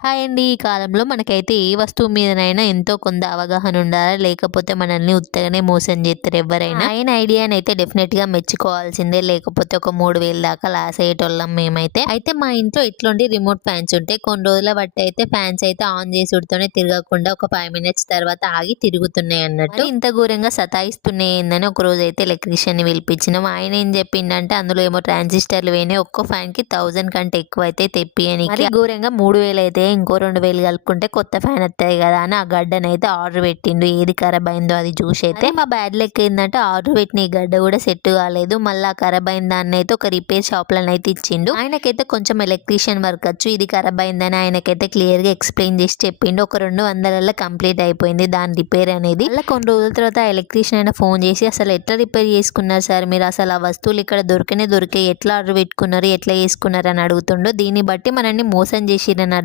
Hi అండి. ఈ కాలంలో మనకైతే ఏ వస్తువు మీదనైనా ఎంతో కొంత అవగాహన ఉండాలా. లేకపోతే మనల్ని ఉత్తగానే మోసం జేత్తరు ఎవ్వరైనా. ఆయన ఐడియానైతే డెఫినెట్‌గా మెచ్చుకోవాల్సిందే. లేకపోతే ఒక 3000 దాకా లాస్ అయ్యేటోళ్ళం మేమైతే. అయితే మా ఇంట్లో ఇట్లుండి రిమోట్ ఫ్యాన్స్ ఉంటాయి. కొన్ని రోజుల బట్టి అయితే ఫ్యాన్స్ అయితే ఆన్ చేసుడుతోనే తిరగకుండా ఒక 5 మినిట్స్ తర్వాత ఆగి తిరుగుతున్నాయి అన్నట్టు. మరి ఇంత ఘోరంగా సతాయిస్తున్నాయి ఏందని ఒకరోజైతే ఎలక్ట్రీషియన్‌ని పిలిపించినాం. ఆయన ఏం చెప్పిండంటే అందులో ఏమో ట్రాన్సిస్టర్లు పోయినాయి. ఒక్కో ఫ్యాన్‌కి 1000 కంటే ఎక్కువైతే తెప్పియనీకి. మరి ఘోరంగా 3000 అయితే ఇంకో 2000 కలుపుకుంటే కొత్త ఫ్యాన్ వత్తది కదా అని ఆ గడ్డనైతే ఆర్డర్ పెట్టిండు. ఏది ఖరాబ్ అయిందో అది చూసి అయితే మా బ్యాడ్ లెక్క ఏందంటే ఆర్డర్ పెట్టిన ఈ గడ్డ కూడా సెట్ కాలేదు. మళ్ళీ ఖరాబ్ అయిన దాన్ని అయితే ఒక రిపేర్ షాప్ అయితే ఇచ్చిండు. ఆయనకైతే కొంచెం ఎలక్ట్రీషియన్ వర్క్ వచ్చు. ఇది ఖరాబ్ అయిందని ఆయనకైతే క్లియర్ గా ఎక్స్ప్లెయిన్ చేసి చెప్పిండు. ఒక 200లలో కంప్లీట్ అయిపోయింది దాని రిపేర్ అనేది. మళ్ళీ కొన్ని రోజుల తర్వాత ఎలక్ట్రీషియన్ అయినా ఫోన్ చేసి అసలు ఎట్లా రిపేర్ చేసుకున్నారు సార్ మీరు, అసలు ఆ వస్తువులు ఇక్కడ దొరికాయి, ఎట్లా ఆర్డర్ పెట్టుకున్నారు, ఎట్లా చేసుకున్నారు అని అడుగుతుండో. దీన్ని బట్టి మనల్ని మోసం చేసిరని